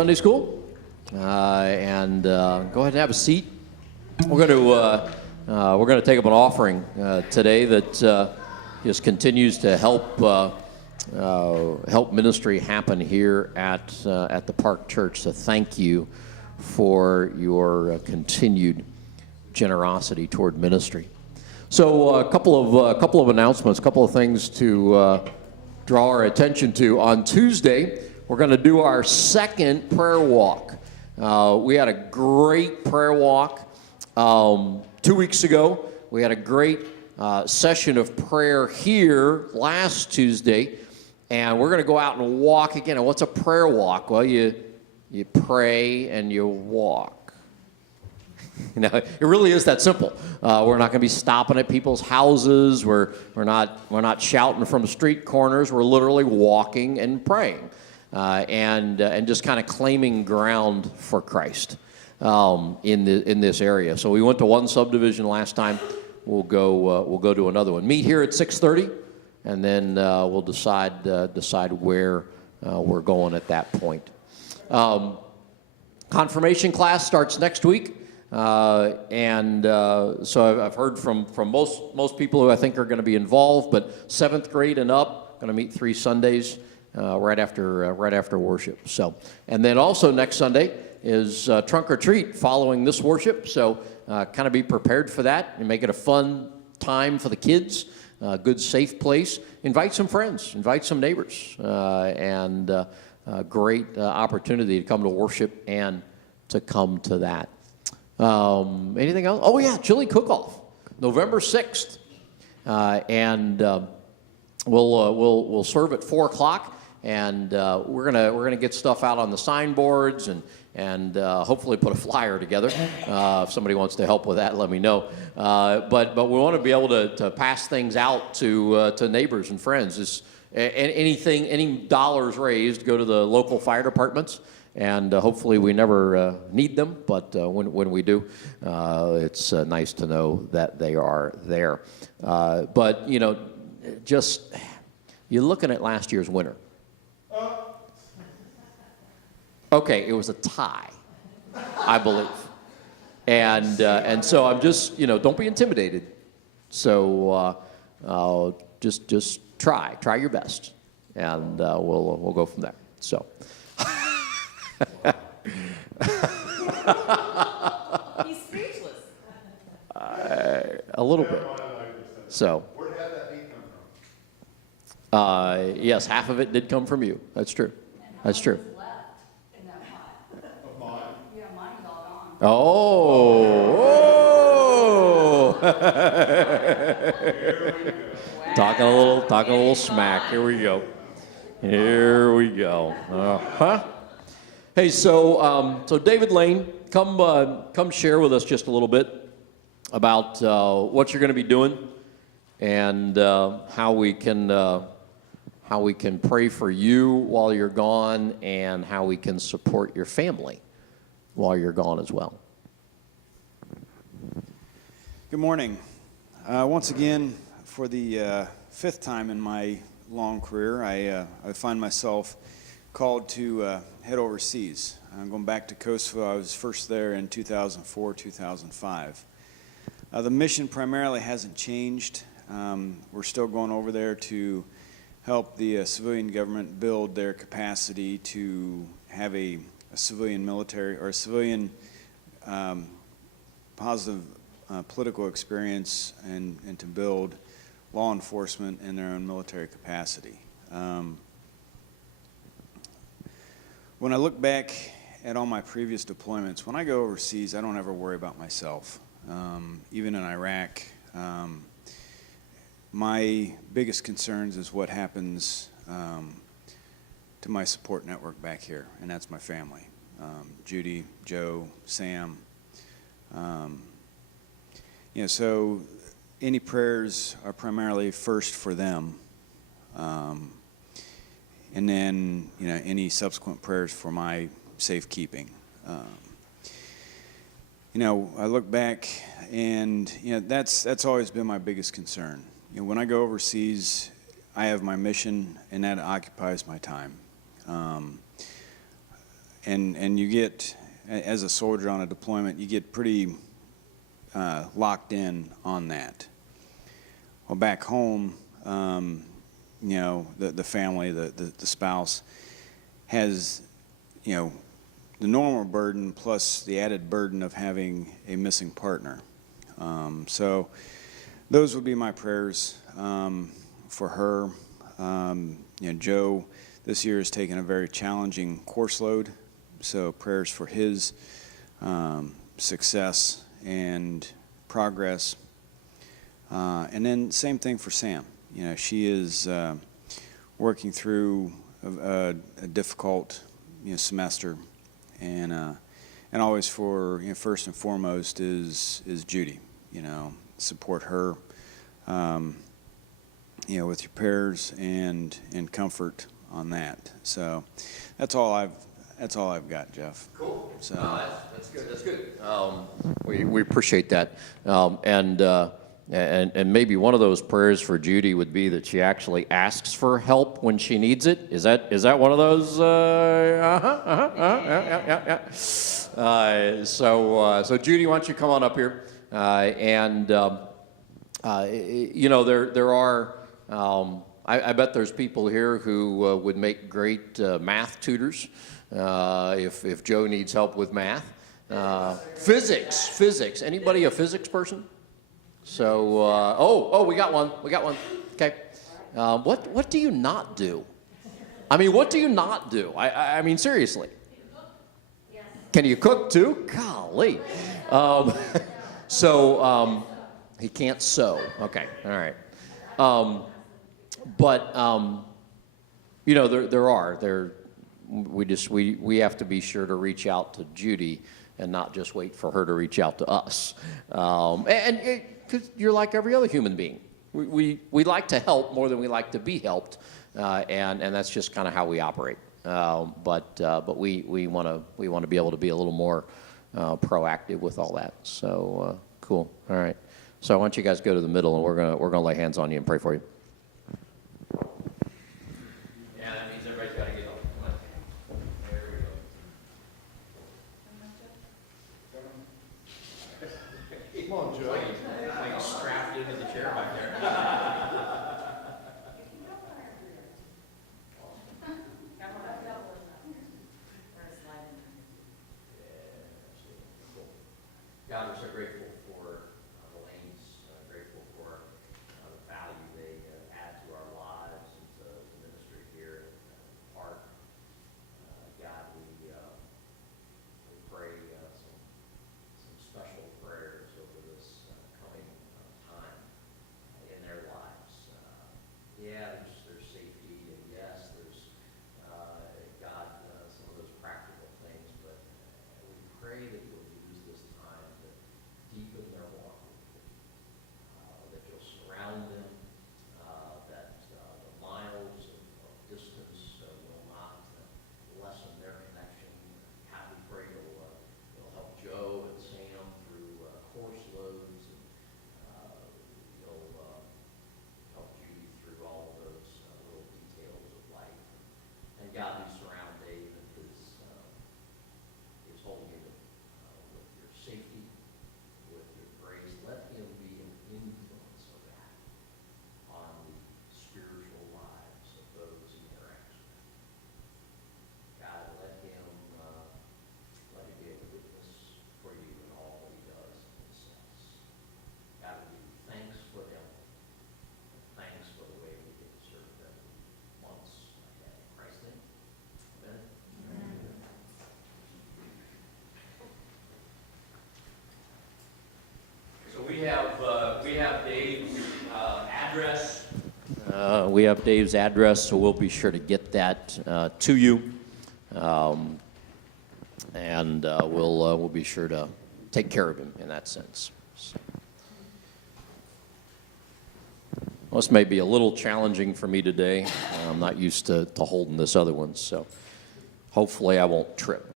Sunday school, and go ahead and have a seat. We're going to take up an offering today that just continues to help ministry happen here at the Park Church. So thank you for your continued generosity toward ministry. So a couple of announcements, a couple of things to draw our attention to. On Tuesday, we're going to do our second prayer walk. We had a great prayer walk 2 weeks ago. We had a great session of prayer here last Tuesday, and we're going to go out and walk again. And what's a prayer walk? Well, you pray and you walk. It really is that simple. We're not going to be stopping at people's houses. We're not shouting from street corners. We're literally walking and praying, and just kind of claiming ground for Christ in this area. So we went to one subdivision last time. We'll go to another one. Meet here at 6:30, and then we'll decide where we're going at that point. Confirmation class starts next week. So I've heard from most people who I think are going to be involved, but 7th grade and up, going to meet 3 Sundays right after worship. So, and then also next Sunday is trunk or treat following this worship. So kind of be prepared for that and make it a fun time for the kids. Good, safe place. Invite some friends, invite some neighbors, and great opportunity to come to worship and to come to that. Anything else? Oh yeah, chili cook-off, November 6th, and we'll serve at 4 o'clock, and we're gonna get stuff out on the signboards and hopefully put a flyer together. If somebody wants to help with that, let me know. But we want to be able to pass things out to neighbors and friends. Any dollars raised go to the local fire departments. And hopefully we never need them, but when we do, it's nice to know that they are there. But, just, you're looking at last year's winner. Okay, it was a tie, I believe. And so I'm just, don't be intimidated. So just try your best, and we'll go from there. So. He's speechless. A little bit. So. Where did that beat come from? Yes, half of it did come from you. That's true. That's true. Left in that pot. Of mine? Yeah, mine's all gone. Oh. Here we go. Talking a little smack. Here we go. Uh-huh. Hey, so David Lane, come share with us just a little bit about what you're going to be doing and how we can pray for you while you're gone and how we can support your family while you're gone as well. Good morning. Once again, for the 5th time in my long career, I find myself called to head overseas. I'm going back to Kosovo. I was first there in 2004, 2005. The mission primarily hasn't changed. We're still going over there to help the civilian government build their capacity to have a civilian military or a civilian positive political experience and to build law enforcement in their own military capacity. When I look back at all my previous deployments, when I go overseas, I don't ever worry about myself. Even in Iraq, my biggest concerns is what happens to my support network back here, and that's my family. Judy, Joe, Sam. So any prayers are primarily first for them. And then, any subsequent prayers for my safekeeping. I look back, and that's always been my biggest concern. When I go overseas, I have my mission, and that occupies my time. and you get, as a soldier on a deployment, you get pretty locked in on that. Well, back home, you know, the family, the spouse has, you know, the normal burden plus the added burden of having a missing partner. So those would be my prayers for her. You know, Joe this year has taken a very challenging course load, so prayers for his success and progress. And then same thing for Sam. You know, she is working through a difficult, you know, semester, and always for, you know, first and foremost is Judy. You know, support her, you know, with your prayers and comfort on that. So that's all I've got, Jeff. Cool. So That's good. That's good. We appreciate that. And maybe one of those prayers for Judy would be that she actually asks for help when she needs it. Is that one of those? Yeah. So Judy, why don't you come on up here? You know, there are. I bet there's people here who would make great math tutors if Joe needs help with math. Physics. Anybody a physics person? So, we got one. Okay. What do you not do? I mean, what do you not do? I mean, seriously. Can you cook too? Golly. He can't sew. Okay. All right. You know, we have to be sure to reach out to Judy and not just wait for her to reach out to us. Because you're like every other human being. We like to help more than we like to be helped, and that's just kind of how we operate. But we want to be able to be a little more proactive with all that. So cool. All right. So why don't you guys go to the middle, and we're gonna lay hands on you and pray for you. Yeah, that means everybody's got to get up. Come on. There we go. Come on, Joe. Like strapped into the chair back there. God, we're so grateful for the Lanes, grateful for the value they add to our lives and to the ministry here at Park. God, we pray some special prayers over this coming time in their lives. There's safety, and yes, there's God, some of those practical things, but we pray that you'll use this time to deepen their walk with you, that you'll surround them, that the miles of distance will not lessen their connection. God, we pray you'll help Joe and Sam through course loads, and you'll help Judy through all of those little details of life. And God, we surround Dave and his whole unit with your safety, with your grace. Let him be an influence of that on the spiritual lives of those he interacts with. God, let him be a witness for you in all that he does and says. God, we give you thanks for them, and thanks for the way we get to serve them months ahead. In Christ's name, amen. So we have Dave's address. We have Dave's address, so we'll be sure to get that to you, and we'll be sure to take care of him in that sense. So. Well, this may be a little challenging for me today. I'm not used to holding this other one, so hopefully I won't trip.